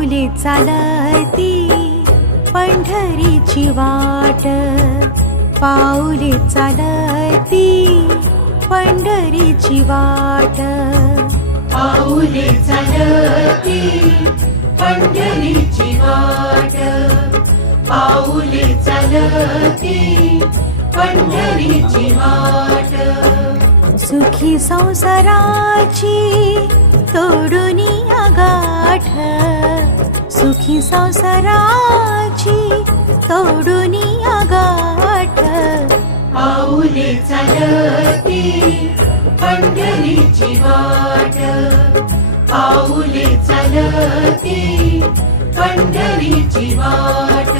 पाऊले चालती पंढरीची वाट, पाऊले चालती पंढरीची वाट, पाऊले चालती पंढरीची वाट, पाऊले चालती पंढरीची वाट. सुखी संसाराची तोडून गाठ, सुखी संसाराची तोडून गाठ, पाऊले चालती पंढरीची वाट, पाऊले चालती पंढरीची वाट.